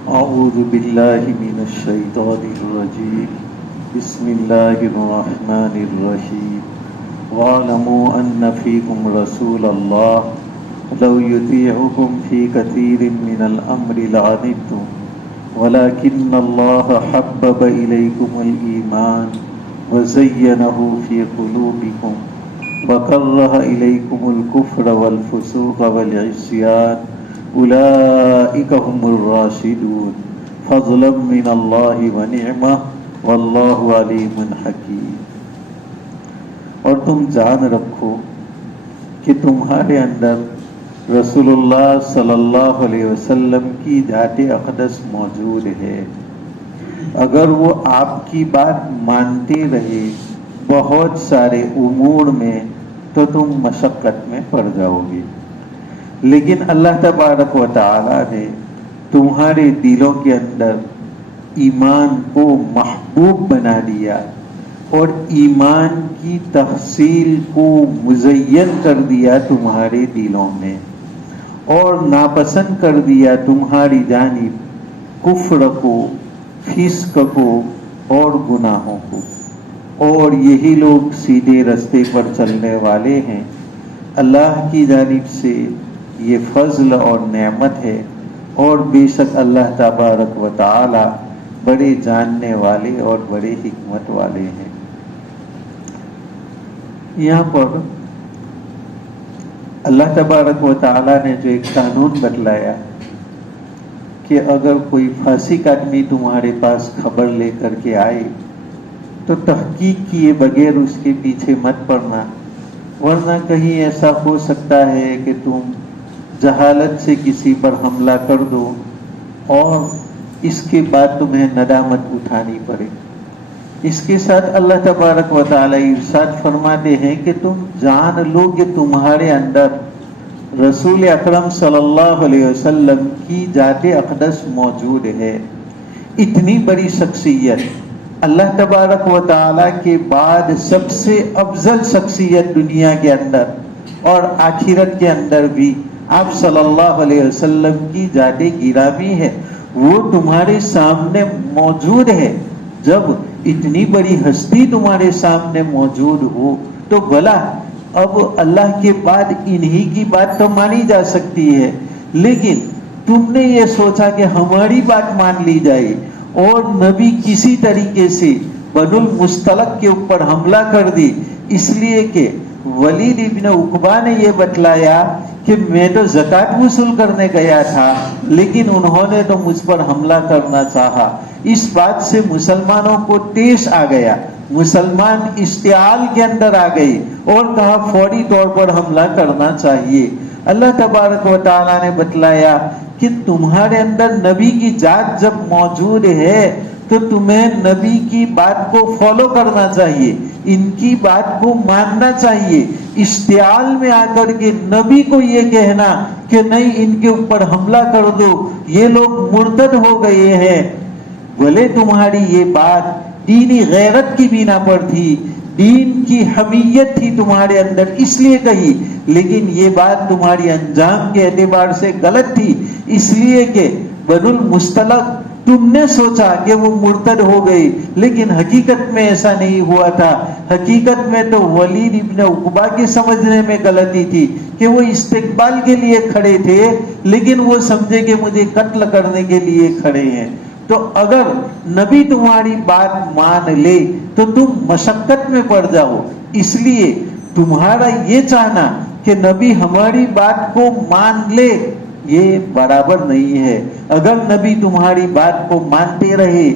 أعوذ بالله من الشيطان الرجيم بسم الله الرحمن الرحيم واعلموا أن فيكم رسول الله لو يطيعكم في كثير من الأمر لعنتم ولكن الله حبب إليكم الإيمان وزينه في قلوبكم وكره إليكم الكفر والفسوق والعصيان أولئك هم الراشدون فضلا من الله ونعمة والله عليم حكيم۔ اور تم جان رکھو کہ تمہارے اندر رسول اللہ صلی اللہ علیہ وسلم کی ذات اقدس موجود ہے، اگر وہ آپ کی بات مانتے رہے بہت سارے امور میں تو تم مشقت میں پڑ جاؤ گے، لیکن اللہ تبارک و تعالی نے تمہارے دلوں کے اندر ایمان کو محبوب بنا دیا اور ایمان کی تحصیل کو مزین کر دیا تمہارے دلوں میں، اور ناپسند کر دیا تمہاری جانب کفر کو، فسق کو اور گناہوں کو، اور یہی لوگ سیدھے رستے پر چلنے والے ہیں۔ اللہ کی جانب سے یہ فضل اور نعمت ہے، اور بے شک اللہ تبارک و تعالی بڑے جاننے والے اور بڑے حکمت والے ہیں۔ یہاں پر اللہ تبارک و تعالی نے جو ایک قانون بتلایا کہ اگر کوئی فاسق آدمی تمہارے پاس خبر لے کر کے آئے تو تحقیق کیے بغیر اس کے پیچھے مت پڑنا، ورنہ کہیں ایسا ہو سکتا ہے کہ تم جہالت سے کسی پر حملہ کر دو اور اس کے بعد تمہیں ندامت اٹھانی پڑے۔ اس کے ساتھ اللہ تبارک و تعالی ارشاد فرماتے ہیں کہ تم جان لو کہ تمہارے اندر رسول اکرم صلی اللہ علیہ وسلم کی ذات اقدس موجود ہے۔ اتنی بڑی شخصیت، اللہ تبارک و تعالی کے بعد سب سے افضل شخصیت دنیا کے اندر اور آخرت کے اندر بھی آپ صلی اللہ علیہ وسلم کی ذات گرامی ہے، وہ تمہارے سامنے موجود ہے۔ جب اتنی بڑی ہستی تمہارے سامنے موجود ہو تو بھلا اب اللہ کے بعد انہی کی بات تو مانی جا سکتی ہے، لیکن تم نے یہ سوچا کہ ہماری بات مان لی جائے اور نبی کسی طریقے سے بنو المستلق کے اوپر حملہ کر دی، اس لیے کہ ولید ابن عقبہ نے یہ بتلایا کہ میں تو زکوٰۃ وصول کرنے گیا تھا لیکن انہوں نے تو مجھ پر حملہ کرنا چاہا۔ اس بات سے مسلمانوں کو ٹیس آ گیا، مسلمان اشتعال کے اندر آ گئی اور کہا فوری طور پر حملہ کرنا چاہیے۔ اللہ تبارک و تعالیٰ نے بتلایا کہ تمہارے اندر نبی کی ذات جب موجود ہے تو تمہیں نبی کی بات کو فالو کرنا چاہیے، ان کی بات کو ماننا چاہیے۔ اشتعال میں آ کر کے نبی کو یہ کہنا کہ نہیں ان کے اوپر حملہ کر دو، یہ لوگ مرتد ہو گئے ہیں، بھلے تمہاری یہ بات دینی غیرت کی بنا پر تھی، دین کی حمیت تھی تمہارے اندر اس لیے کہی، لیکن یہ بات تمہاری انجام کے اعتبار سے غلط تھی، اس لیے کہ بنو المستلق تم نے سوچا کہ وہ مرتد ہو گئی، لیکن حقیقت میں ایسا نہیں ہوا تھا۔ حقیقت میں تو ولید ابن عقبہ کے سمجھنے میں غلطی تھی کہ وہ استقبال کے لیے کھڑے تھے لیکن وہ سمجھے کہ مجھے قتل کرنے کے لیے کھڑے ہیں۔ تو اگر نبی تمہاری بات مان لے تو تم مشقت میں پڑ جاؤ، اس لیے تمہارا یہ چاہنا کہ نبی ہماری بات کو مان لے یہ برابر نہیں ہے۔ اگر نبی تمہاری بات کو مانتے رہے،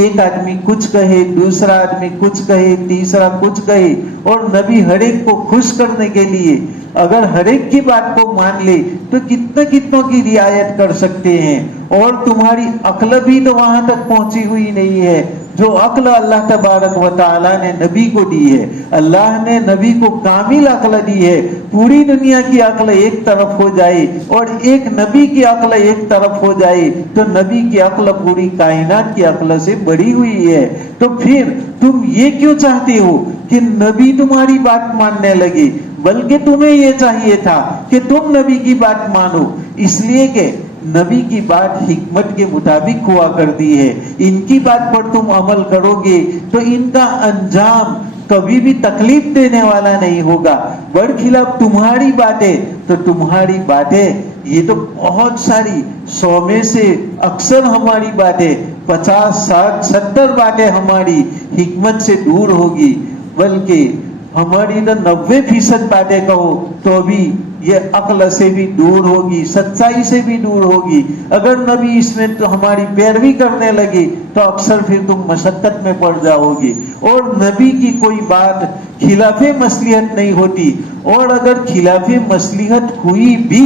ایک آدمی کچھ کہے، دوسرا آدمی کچھ کہے، تیسرا کچھ کہے، اور نبی ہر ایک کو خوش کرنے کے لیے اگر ہر ایک کی بات کو مان لے تو کتنوں کی رعایت کر سکتے ہیں، اور تمہاری عقل بھی تو وہاں تک پہنچی ہوئی نہیں ہے جو عقل اللہ تبارک و تعالیٰ نے نبی کو دی ہے۔ اللہ نے نبی کو کامل عقل دی ہے، پوری دنیا کی عقل ایک طرف ہو جائے اور ایک نبی کی عقل ایک طرف ہو جائے تو نبی کی عقل پوری کائنات کی عقل سے بڑی ہوئی ہے۔ تو پھر تم یہ کیوں چاہتے ہو کہ نبی تمہاری بات ماننے لگے، بلکہ تمہیں یہ چاہیے تھا کہ تم نبی کی بات مانو، اس لیے کہ نبی کی بات حکمت کے مطابق ہوا کرتی ہے. ان کی بات پر تم عمل کرو گے تو ان کا انجام کبھی بھی تکلیف دینے والا نہیں ہوگا. برخلاف تمہاری باتیں تو تمہاری باتیں یہ تو بہت ساری 100 میں سے اکثر ہماری باتیں 50 60 70 باتیں ہماری حکمت سے دور ہوگی، بلکہ ہماری تو 90% باتیں کہو تو بھی یہ عقل سے بھی دور ہوگی، سچائی سے بھی دور ہوگی. اگر نبی اس میں تو ہماری پیروی کرنے لگے تو اکثر پھر تم مشقت میں پڑ جاؤ گے. اور نبی کی کوئی بات خلاف مصلحت نہیں ہوتی، اور اگر خلاف مصلحت ہوئی بھی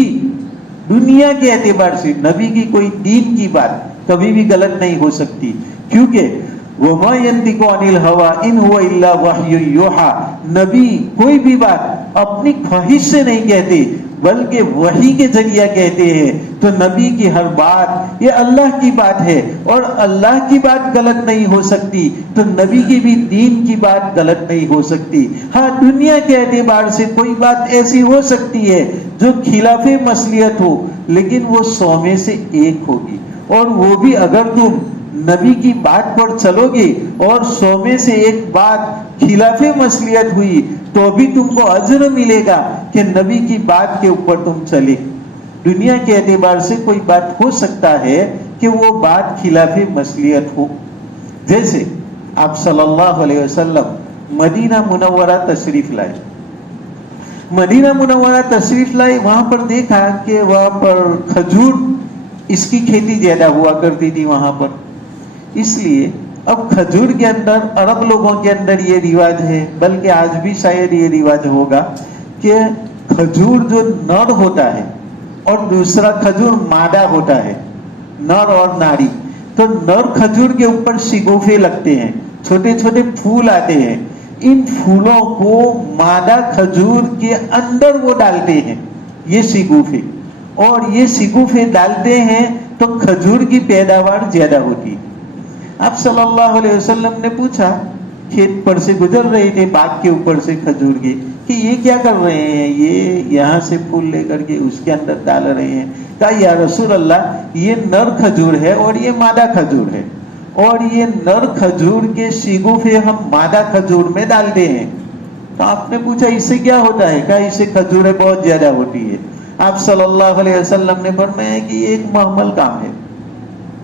دنیا کے اعتبار سے نبی کی کوئی دین کی بات کبھی بھی غلط نہیں ہو سکتی، کیونکہ وَمَا يَنْطِقُ عَنِ الْهَوَىٰ إِنْ هُوَ إِلَّا وَحْيٌ يُوحَىٰ. نبی کوئی بھی بات اپنی خواہش سے نہیں کہتے بلکہ وحی کے ذریعہ کہتے ہیں. تو نبی کی ہر بات یہ اللہ کی بات ہے، اور اللہ کی بات غلط نہیں ہو سکتی تو نبی کی بھی دین کی بات غلط نہیں ہو سکتی. ہاں دنیا کے اعتبار سے کوئی بات ایسی ہو سکتی ہے جو خلاف مصلحت ہو، لیکن وہ 100 میں سے 1 ہوگی، اور وہ بھی اگر تم نبی کی بات پر چلو گے اور 100 میں سے 1 بات خلاف مصلحت ہوئی تو بھی تم کو اجر ملے گا کہ نبی کی بات کے اوپر تم چلے. دنیا کے اعتبار سے کوئی بات ہو سکتا ہے کہ وہ بات خلاف مصلحت ہو. جیسے آپ صلی اللہ علیہ وسلم مدینہ منورہ تشریف لائے، مدینہ منورہ تشریف لائے، وہاں پر دیکھا کہ وہاں پر کھجور اس کی کھیتی زیادہ ہوا کرتی تھی وہاں پر. اس لیے اب کھجور کے اندر عرب لوگوں کے اندر یہ رواج ہے، بلکہ آج بھی شاید یہ رواج ہوگا کہ کھجور جو نر ہوتا ہے اور دوسرا کھجور مادہ ہوتا ہے، نر اور ناری. تو نر کھجور کے اوپر شگوفے لگتے ہیں، چھوٹے چھوٹے پھول آتے ہیں. ان پھولوں کو مادہ کھجور کے اندر وہ ڈالتے ہیں یہ شگوفے، اور یہ شگوفے ڈالتے ہیں تو کھجور کی پیداوار زیادہ ہوتی ہے. آپ صلی اللہ علیہ وسلم نے پوچھا، کھیت پر سے گزر رہے تھے باغ کے اوپر سے کھجور کے، کہ یہ کیا کر رہے ہیں؟ یہ یہاں سے پھول لے کر کے اس کے اندر ڈال رہے ہیں. کہا یا رسول اللہ یہ نر کھجور ہے اور یہ مادہ کھجور ہے، اور یہ نر کھجور کے شگوفے ہم مادہ کھجور میں ڈالتے ہیں. تو آپ نے پوچھا اس سے کیا ہوتا ہے؟ کہا اس سے کھجوریں بہت زیادہ ہوتی ہے. آپ صلی اللہ علیہ وسلم نے فرمایا کہ یہ ایک محمل کام ہے.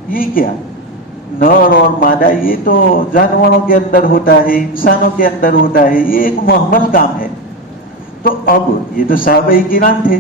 یہ کیا؟ نر اور مادہ یہ تو جانوروں کے اندر ہوتا ہے، انسانوں کے اندر ہوتا ہے، یہ ایک محمل کام ہے. تو اب یہ تو صحابہ کرام تھے،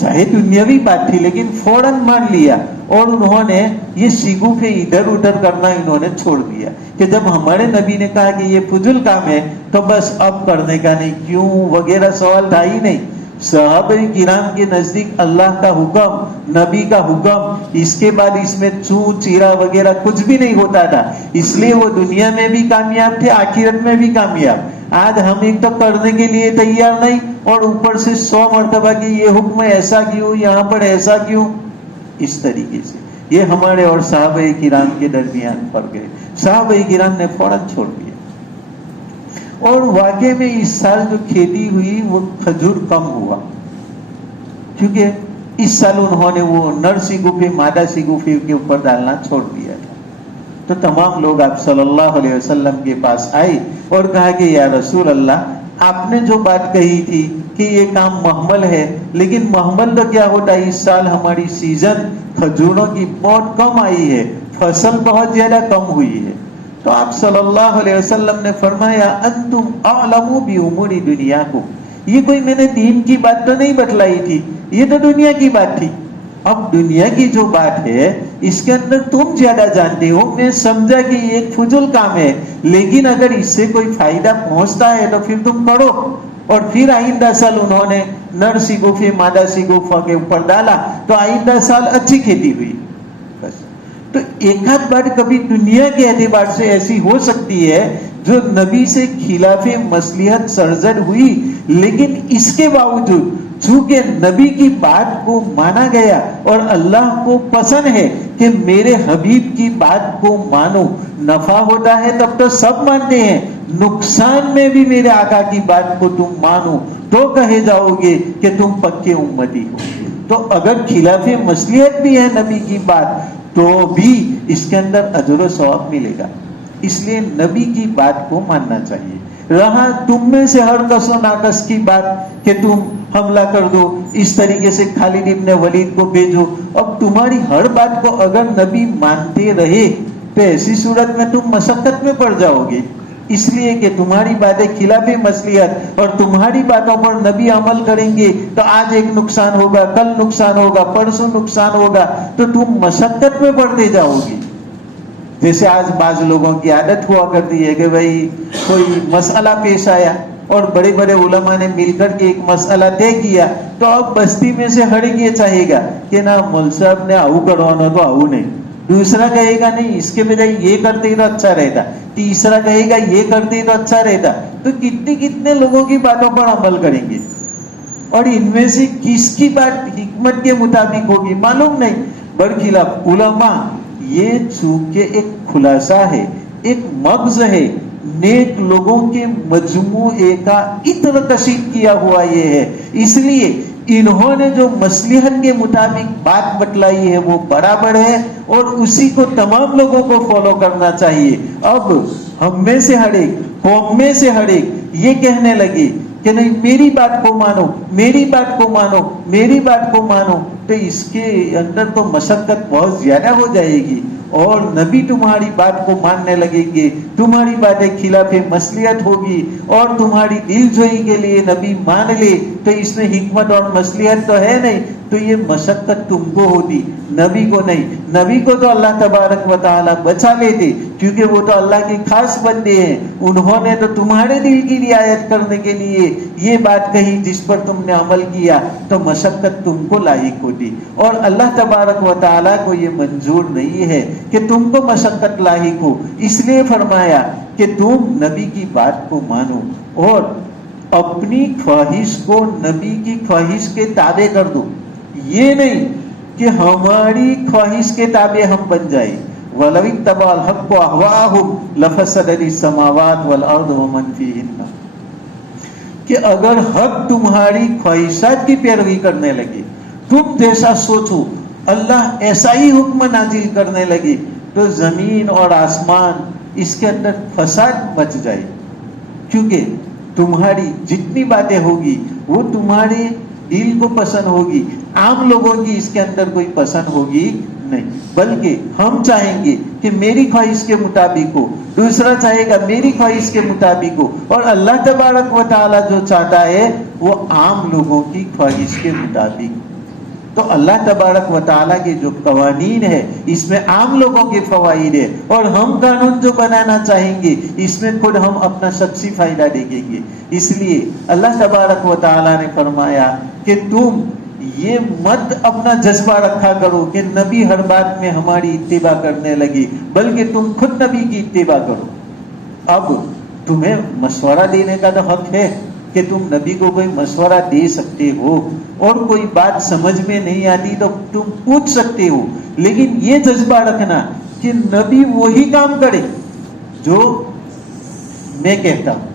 چاہے دنیاوی بات تھی لیکن فوراً مان لیا، اور انہوں نے یہ شگوفے ادھر ادھر کرنا انہوں نے چھوڑ دیا کہ جب ہمارے نبی نے کہا کہ یہ فضول کام ہے تو بس اب کرنے کا نہیں، کیوں وغیرہ سوال تھا ہی نہیں. صحابہ کرام کے نزدیک اللہ کا حکم، نبی کا حکم، اس کے بعد اس میں چون چیرا وغیرہ کچھ بھی نہیں ہوتا تھا. اس لیے وہ دنیا میں بھی کامیاب تھے، آخرت میں بھی کامیاب. آج ہم ایک تو کرنے کے لیے تیار نہیں، اور اوپر سے 100 مرتبہ کہ یہ حکم ایسا کیوں، یہاں پر ایسا کیوں. اس طریقے سے یہ ہمارے اور صحابہ کرام کے درمیان فرق ہے. صحابہ کرام نے فوراً چھوڑ دیا. اور واقع میں اس سال جو کھیتی ہوئی وہ کھجور کم ہوا، کیونکہ اس سال انہوں نے وہ نر شگوفے مادہ شگوفے کے اوپر ڈالنا چھوڑ دیا تھا. تو تمام لوگ آپ صلی اللہ علیہ وسلم کے پاس آئے اور کہا کہ یا رسول اللہ آپ نے جو بات کہی تھی کہ یہ کام محمل ہے، لیکن محمل تو کیا ہوتا ہے، اس سال ہماری سیزن کھجوروں کی بہت کم آئی ہے، فصل بہت زیادہ کم ہوئی ہے. تو آپ صلی اللہ علیہ وسلم نے فرمایا انتم اعلم بامور دنیاکم، یہ کوئی میں نے دین کی بات تو نہیں بتلائی تھی، یہ تو دنیا کی بات تھی. اب دنیا کی جو بات ہے اس کے اندر تم زیادہ جانتے ہو. میں سمجھا کہ یہ ایک فضول کام ہے، لیکن اگر اس سے کوئی فائدہ پہنچتا ہے تو پھر تم کرو. اور پھر آئندہ سال انہوں نے نر شگوفے مادہ شگوفہ کے اوپر ڈالا تو آئندہ سال اچھی کھیتی ہوئی. تو ایک آدھ بات کبھی دنیا کے اعتبار سے ایسی ہو سکتی ہے جو نبی سے خلاف مصلحت سرزد ہوئی، لیکن اس کے باوجود چونکہ نبی کی بات کو مانا گیا اور اللہ کو پسند ہے کہ میرے حبیب کی بات کو مانو. نفع ہوتا ہے تب تو سب مانتے ہیں، نقصان میں بھی میرے آقا کی بات کو تم مانو تو کہے جاؤ گے کہ تم پکے امتی ہو. تو اگر خلاف مصلحت بھی ہے نبی کی بات تو بھی اس کے اندر اجر و ثواب ملے گا. اس لیے نبی کی بات کو ماننا چاہیے. رہا تم میں سے ہر کس و ناکس کی بات کہ تم حملہ کر دو, اس طریقے سے خالد ابن ولید کو بھیجو, اب تمہاری ہر بات کو اگر نبی مانتے رہے تو ایسی صورت میں تم مشقت میں پڑ جاؤ گے. اس لیے کہ تمہاری باتیں خلاف مصلحت اور تمہاری باتوں پر نبی عمل کریں گے تو آج ایک نقصان ہوگا, کل نقصان ہوگا, پرسوں نقصان ہوگا, تو تم مشقت میں پڑتے جاؤ گے. جیسے آج بعض لوگوں کی عادت ہوا کرتی ہے کہ بھائی کوئی مسئلہ پیش آیا اور بڑے بڑے علماء نے مل کر کے ایک مسئلہ طے کیا, تو اب بستی میں سے ہر ایک یہ چاہے گا کہ نا مول صاحب نے آؤ کروانا تو آؤ نہیں, دوسرا کہے گا نہیں اس کے بجائے یہ کرتے تو اچھا رہتا, تیسرا کہے گا یہ کرتے تو اچھا رہتا. تو کتنے لوگوں کی باتوں پر عمل کریں گے, اور ان میں سے کس کی بات حکمت کے مطابق ہوگی معلوم نہیں. برخلاف علماء یہ چونکہ ایک خلاصہ ہے, ایک مغز ہے, نیک لوگوں کے مجموعے کا عطر کشید کیا ہوا یہ ہے, اس لیے انہوں نے جو مصلحت کے مطابق بات بتلائی ہے وہ برابر ہے اور اسی کو تمام لوگوں کو فالو کرنا چاہیے. اب ہم میں سے ہر ایک, قوم میں سے ہر ایک یہ کہنے لگے کہ نہیں میری بات کو مانو, میری بات کو مانو, میری بات کو مانو, تو اس کے اندر تو مشقت بہت زیادہ ہو جائے گی اور نبی تمہاری بات کو ماننے لگیں گے, تمہاری باتیں خلاف مصلحت ہوگی اور تمہاری دل جوئی کے لیے نبی مان لے تو اس میں حکمت اور مصلحت تو ہے نہیں, تو یہ مشقت تم کو ہوتی, نبی کو نہیں. نبی کو تو اللہ تبارک و تعالی بچا لیتے کیونکہ وہ تو اللہ کے خاص بندے ہیں, انہوں نے تو تمہارے دل کی رعایت کرنے کے لیے یہ بات کہی جس پر تم نے عمل کیا, تو مشقت تم کو لاحق ہوتی. اور اللہ تبارک و تعالی کو یہ منظور نہیں ہے کہ تم کو مشقت لاحق ہو, اس لیے فرمایا کہ تم نبی کی بات کو مانو اور اپنی خواہش کو نبی کی خواہش کے تابع کر دو. یہ نہیں کہ ہماری خواہش کے تابع ہم بن جائیں. وَلَوِ اتَّبَعَ الْحَقُّ أَهْوَاءَهُمْ لَفَسَدَتِ السَّمَاوَاتُ وَالْأَرْضُ وَمَنْ فِيهِنَّ, کہ اگر حق تمہاری خواہشات کی پیروی کرنے لگے, تم جیسا سوچو, اللہ ایسا ہی حکم نازل کرنے لگے, تو زمین اور آسمان اس کے اندر فساد مچ جائے. کیونکہ تمہاری جتنی باتیں ہوگی وہ تمہارے دل کو پسند ہوگی, عام لوگوں کی اس کے اندر کوئی پسند ہوگی نہیں, بلکہ ہم چاہیں گے کہ میری خواہش کے مطابق ہو, دوسرا چاہے گا میری خواہش کے مطابق ہو, اور اللہ تبارک و تعالی جو چاہتا ہے وہ عام لوگوں کی خواہش کے مطابق. تو اللہ تبارک و تعالیٰ کے جو قوانین ہے اس میں عام لوگوں کے فوائد ہے, اور ہم قانون جو بنانا چاہیں گے اس میں خود ہم اپنا شخصی فائدہ دیکھیں گے. اس لیے اللہ تبارک و تعالیٰ نے فرمایا کہ تم یہ مت اپنا جذبہ رکھا کرو کہ نبی ہر بات میں ہماری اتباع کرنے لگے, بلکہ تم خود نبی کی اتباع کرو. اب تمہیں مشورہ دینے کا تو حق ہے کہ تم نبی کو کوئی مشورہ دے سکتے ہو, اور کوئی بات سمجھ میں نہیں آتی تو تم پوچھ سکتے ہو, لیکن یہ جذبہ رکھنا کہ نبی وہی کام کرے جو میں کہتا ہوں.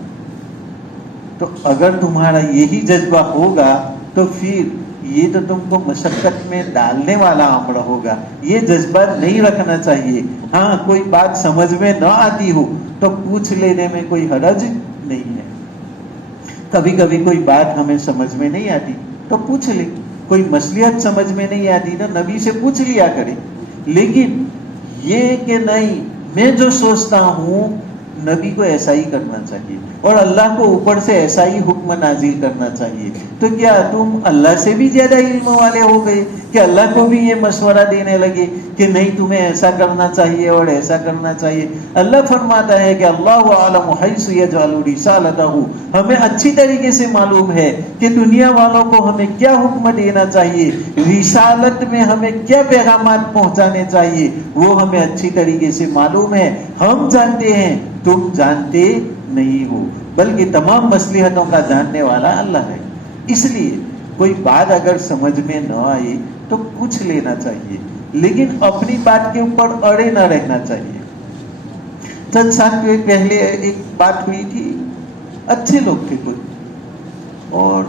تو اگر تمہارا یہی جذبہ ہوگا تو پھر یہ تو تم کو مشقت میں ڈالنے والا امر ہوگا. یہ جذبہ نہیں رکھنا چاہیے. ہاں کوئی بات سمجھ میں نہ آتی ہو تو پوچھ لینے میں کوئی حرج نہیں ہے. کبھی کبھی کوئی بات ہمیں سمجھ میں نہیں آتی تو پوچھ لے, کوئی مصلحت سمجھ میں نہیں آتی تو نبی سے پوچھ لیا کرے. لیکن یہ کہ نہیں میں جو سوچتا ہوں نبی کو ایسا ہی کرنا چاہیے اور اللہ کو اوپر سے ایسا ہی حکم نازل کرنا چاہیے, تو کیا تم اللہ سے بھی زیادہ علم والے ہو گئے کہ اللہ کو بھی یہ مشورہ دینے لگے کہ نہیں تمہیں ایسا کرنا چاہیے اور ایسا کرنا چاہیے. اللہ فرماتا ہے کہ اللہ اعلم حیث یجعل رسالتہ, ہمیں اچھی طریقے سے معلوم ہے کہ دنیا والوں کو ہمیں کیا حکم دینا چاہیے, رسالت میں ہمیں کیا پیغامات پہنچانے چاہیے, وہ ہمیں اچھی طریقے سے معلوم ہے. ہم جانتے ہیں, تم جانتے نہیں ہو, بلکہ تمام مصلحتوں کا جاننے والا اللہ ہے. اس لیے کوئی بات اگر سمجھ میں نہ آئے تو پوچھ لینا چاہیے, لیکن اپنی بات کے اوپر اڑے نہ رہنا چاہیے. چند سال پہلے ایک بات ہوئی تھی, اچھے لوگ تھے کوئی, اور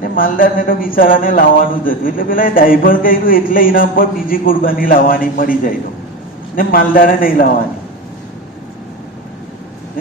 ને માલદારને તો બિચારાને લાવવાનું જ હતું, એટલે પેલા ડાયવર્ટ કર્યું એટલે એના પર બીજી કુરબાની લાવવાની મળી જાય તો ને માલદારે નહીં લાવવાની।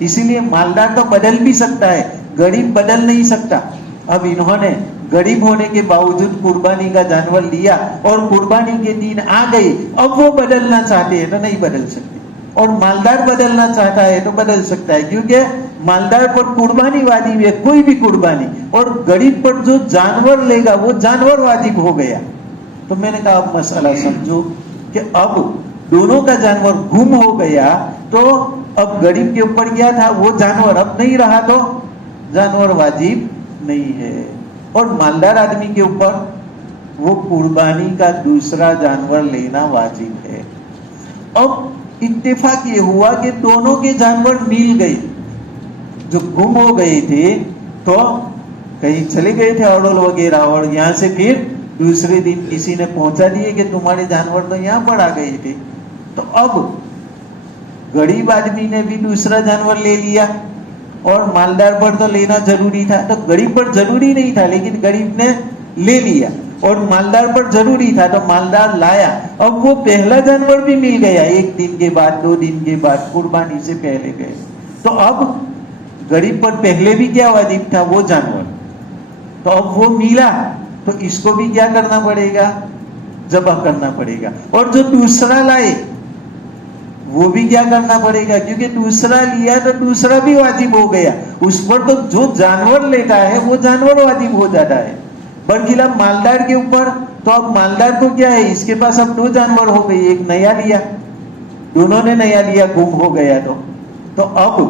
اسی لیے مالدار تو بدل بھی سکتا ہے, غریب بدل نہیں سکتا. اب انہوں نے غریب ہونے کے باوجود قربانی کا جانور لیا اور قربانی کے دن آ گئی, اب وہ بدلنا چاہتے ہیں تو نہیں بدل سکتے, اور مالدار بدلنا چاہتا ہے تو بدل سکتا ہے, کیونکہ مالدار پر قربانی واجب ہے, کوئی بھی قربانی, اور غریب پر جو جانور لے گا وہ جانور واجب ہو گیا. تو میں نے کہا اب مسئلہ سمجھو کہ اب دونوں کا جانور گم ہو گیا تو اب غریب کے اوپر کیا تھا, وہ جانور اب نہیں رہا تو جانور واجب نہیں ہے, اور مالدار آدمی کے اوپر وہ قربانی کا دوسرا جانور لینا واجب ہے. اب اتفاق یہ ہوا کہ دونوں کے جانور مل گئے, جو گم ہو گئے تھے تو کہیں چلے گئے تھے اڑول وغیرہ, اور یہاں سے پھر دوسرے دن کسی نے پہنچا دیے کہ تمہارے جانور تو یہاں پر آ گئے تھے. تو اب غریب آدمی نے بھی دوسرا جانور لے لیا, اور مالدار پر تو لینا ضروری تھا, تو غریب پر ضروری نہیں تھا لیکن غریب نے لے لیا, اور مالدار پر ضروری تھا تو مالدار لایا. اب وہ پہلا جانور بھی مل گیا, 1 دن کے بعد 2 دن کے بعد, قربانی سے پہلے گئے. تو اب غریب پر پہلے بھی کیا واجب تھا, وہ جانور, تو اب وہ ملا تو اس کو بھی کیا کرنا پڑے گا, ذبح کرنا پڑے گا. اور جو دوسرا لائے وہ بھی کیا کرنا پڑے گا, کیونکہ دوسرا لیا تو دوسرا بھی واجب ہو گیا, اس پر تو جو جانور لیتا ہے وہ جانور واجب ہو جاتا ہے. برخلاف مالدار کے اوپر تو اب مالدار کو کیا ہے, اس کے پاس اب 2 جانور ہو گئے, ایک نیا لیا, دونوں نے نیا لیا, گم ہو گیا تو اب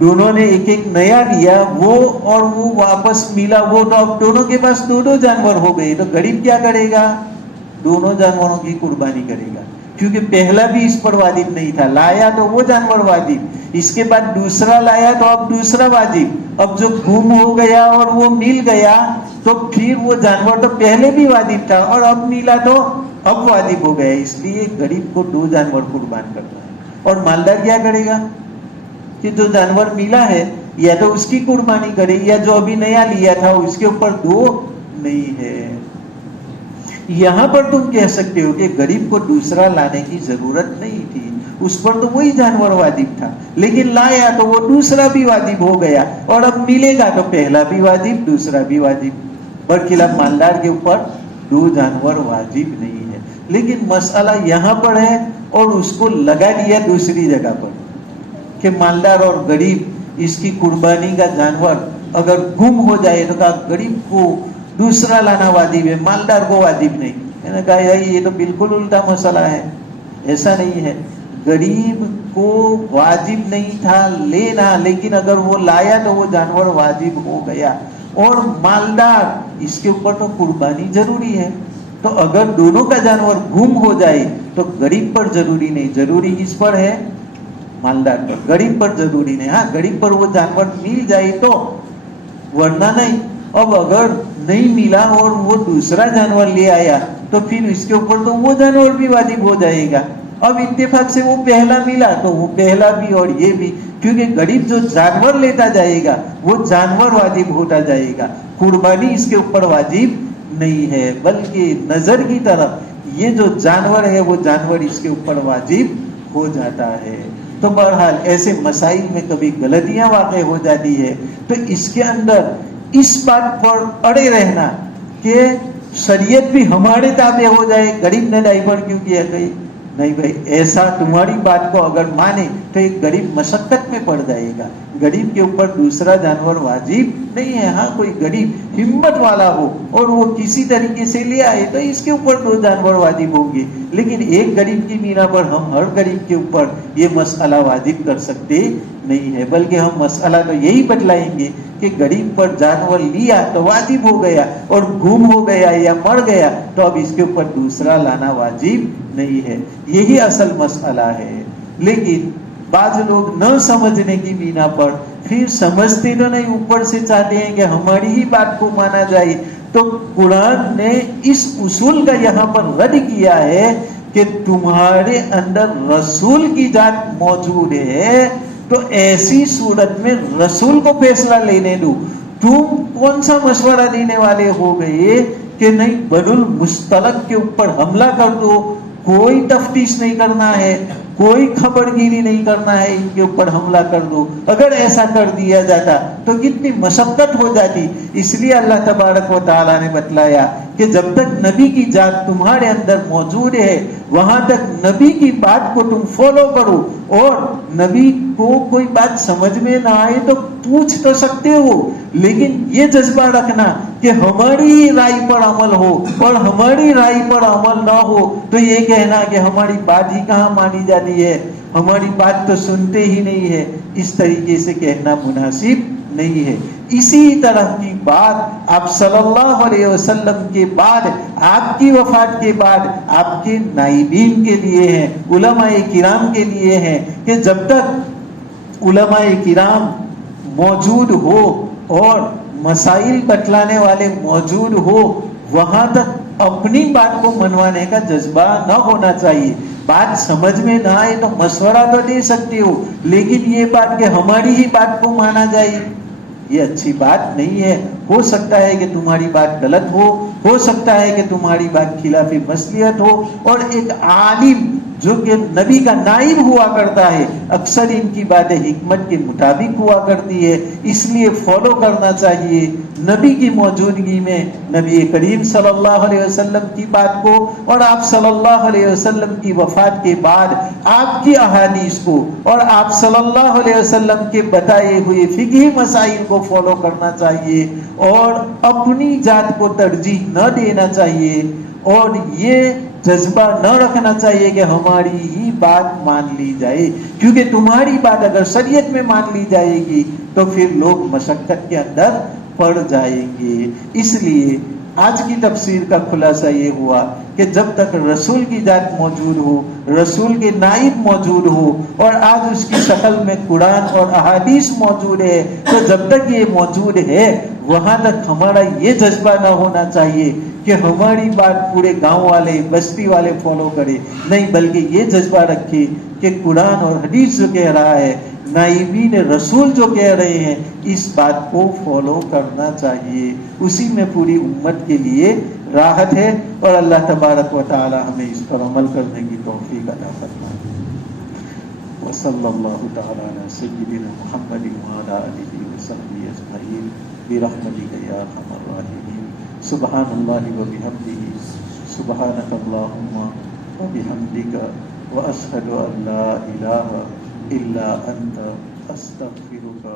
دونوں نے ایک نیا لیا, وہ اور وہ واپس ملا, وہ تو اب دونوں کے پاس 2 جانور ہو گئے. تو غریب کیا کرے گا, دونوں جانوروں کی قربانی کرے گا, کیونکہ پہلا بھی اس پر واجب نہیں تھا, لایا تو وہ جانور واجب, اس کے بعد دوسرا لایا تو اب دوسرا واجب. اب جو گم ہو گیا اور وہ مل گیا تو پھر وہ جانور تو پہلے بھی واجب تھا اور اب ملا تو اب واجب ہو گیا. اس لیے غریب کو 2 جانور قربان کرنا ہے. اور مالدار کیا کرے گا کہ جو جانور ملا ہے یا تو اس کی قربانی کرے, یا جو ابھی نیا لیا تھا اس کے اوپر 2 نہیں ہے. یہاں پر تم کہہ سکتے ہو کہ غریب کو دوسرا لانے کی ضرورت نہیں تھی, اس پر تو وہی جانور واجب تھا, لیکن لایا تو وہ دوسرا بھی واجب ہو گیا, اور اب ملے گا تو پہلا بھی واجب دوسرا بھی واجب. برخلاف مالدار کے اوپر 2 جانور واجب نہیں ہے. لیکن مسئلہ یہاں پر ہے اور اس کو لگا دیا دوسری جگہ پر کہ مالدار اور غریب اس کی قربانی کا جانور اگر گم ہو جائے تو کہا غریب کو دوسرا لانا واجب ہے, مالدار کو واجب نہیں. میں نے کہا یہ تو بالکل الٹا مسئلہ ہے, ایسا نہیں ہے. غریب کو واجب نہیں تھا لینا, لیکن اگر وہ لایا تو وہ جانور واجب ہو گیا, اور مالدار اس کے اوپر تو قربانی ضروری ہے. تو اگر دونوں کا جانور گم ہو جائے تو غریب پر ضروری نہیں, ضروری کس پر ہے, مالدار پر, غریب پر ضروری نہیں. ہاں غریب پر وہ جانور مل جائے تو, ورنہ نہیں. اب اگر نہیں ملا اور وہ دوسرا جانور لے آیا تو پھر اس کے اوپر تو وہ جانور بھی واجب ہو جائے گا. اب اتفاق سے وہ پہلا ملا تو وہ پہلا بھی اور یہ بھی, کیونکہ غریب جو جانور لیتا جائے گا وہ جانور واجب ہوتا جائے گا, قربانی اس کے اوپر واجب نہیں ہے, بلکہ نظر کی طرف یہ جو جانور ہے وہ جانور اس کے اوپر واجب ہو جاتا ہے. تو بہرحال ایسے مسائل میں کبھی غلطیاں واقع ہو جاتی ہے, تو اس کے اندر اس بات پر اڑے رہنا کہ شریعت بھی ہمارے تابع ہو جائے, غریب نے ڈائیورٹ کیوں کیا, کہیں نہیں بھائی ایسا تمہاری بات کو اگر مانے تو ایک غریب مشقت میں پڑ جائے گا. غریب کے اوپر دوسرا جانور واجب نہیں ہے. ہاں کوئی غریب ہمت والا ہو اور وہ کسی طریقے سے لے آئے تو اس کے اوپر 2 جانور واجب ہوں گے, لیکن ایک غریب کی بنا پر ہم ہر غریب کے اوپر یہ مسئلہ واجب کر سکتے نہیں ہے, بلکہ ہم مسئلہ تو یہی بتلائیں گے کہ غریب پر جانور لیا تو واجب ہو گیا, اور گم ہو گیا یا مر گیا تو اب اس کے اوپر دوسرا لانا واجب نہیں ہے. یہی اصل مسئلہ ہے. لیکن بعض لوگ نہ سمجھنے کی بنا پر پھر سمجھتے تو نہیں, اوپر سے چاہتے ہیں کہ ہماری ہی بات کو مانا جائے. تو قرآن نے اس اصول کا یہاں پر رد کیا ہے کہ تمہارے اندر رسول کی ذات موجود ہے تو ایسی صورت میں رسول کو فیصلہ لینے دو. تم کون سا مشورہ دینے والے ہو گئے کہ نہیں بنو المستلق کے اوپر حملہ کر دو, کوئی تفتیش نہیں کرنا ہے، کوئی خبر گیری نہیں کرنا ہے، ان کے اوپر حملہ کر دو. اگر ایسا کر دیا جاتا تو کتنی مشقت ہو جاتی. اس لیے اللہ تبارک و تعالیٰ نے بتلایا کہ جب تک نبی کی ذات تمہارے اندر موجود ہے وہاں تک نبی کی بات کو تم فالو کرو، اور نبی کو کوئی بات سمجھ میں نہ آئے تو پوچھ تو سکتے ہو، لیکن یہ جذبہ رکھنا کہ ہماری ہی رائے پر عمل ہو اور ہماری رائے پر عمل نہ ہو تو یہ کہنا کہ ہماری بات ہی کہاں مانی جاتی ہے، ہماری بات تو سنتے ہی نہیں ہے، اس طریقے سے کہنا مناسب نہیں ہے. اسی طرح کی بات آپ صلی اللہ علیہ وسلم کے بعد، آپ کی وفات کے بعد آپ کے نائبین کے لیے ہیں، علماء کرام کے لیے ہیں، کہ جب تک علماء کرام موجود ہو اور مسائل بتلانے والے موجود ہو وہاں تک اپنی بات کو منوانے کا جذبہ نہ ہونا چاہیے. بات سمجھ میں نہ آئے تو مشورہ تو دے سکتے ہو، لیکن یہ بات کہ ہماری ہی بات کو مانا جائے یہ اچھی بات نہیں ہے. ہو سکتا ہے کہ تمہاری بات غلط ہو سکتا ہے کہ تمہاری بات خلاف مصلحت ہو، اور ایک عالم جو کہ نبی کا نائب ہوا کرتا ہے اکثر ان کی باتیں حکمت کے مطابق ہوا کرتی ہے، اس لیے فالو کرنا چاہیے نبی کی موجودگی میں نبی کریم صلی اللہ علیہ وسلم کی بات کو، اور آپ صلی اللہ علیہ وسلم کی وفات کے بعد آپ کی احادیث کو اور آپ صلی اللہ علیہ وسلم کے بتائے ہوئے فقہی مسائل کو فالو کرنا چاہیے، اور اپنی ذات کو ترجیح نہ دینا چاہیے، اور یہ جذبہ نہ رکھنا چاہیے کہ ہماری ہی بات مان لی جائے، کیونکہ تمہاری بات اگر شریعت میں مان لی جائے گی تو پھر لوگ مشقت کے اندر پڑ جائیں گے. اس لیے آج کی تفسیر کا خلاصہ یہ ہوا کہ جب تک رسول کی ذات موجود ہو، رسول کے نائب موجود ہو، اور آج اس کی شکل میں قرآن اور احادیث موجود ہے، تو جب تک یہ موجود ہے وہاں تک ہمارا یہ جذبہ نہ ہونا چاہیے کہ ہماری بات پورے گاؤں والے بستی والے فالو کرے، نہیں، بلکہ یہ جذبہ رکھے کہ قرآن اور حدیث جو کہہ رہا ہے، نائبین رسول جو کہہ رہے ہیں، اس بات کو فالو کرنا چاہیے. اسی میں پوری امت کے لیے راحت ہے، اور اللہ تبارک و تعالی ہمیں اس پر عمل کرنے کی توفیق عطا فرمائے. وصلی اللہ تعالی علی سیدنا محمد وعلی آلہ وصحبہ اجمعین برحمتک یا ارحم الراحمین. سبحان اللہ وبحمدہ، سبحانک اللہم وبحمدک، واشہد ان لا الہ الا انت، استغفرک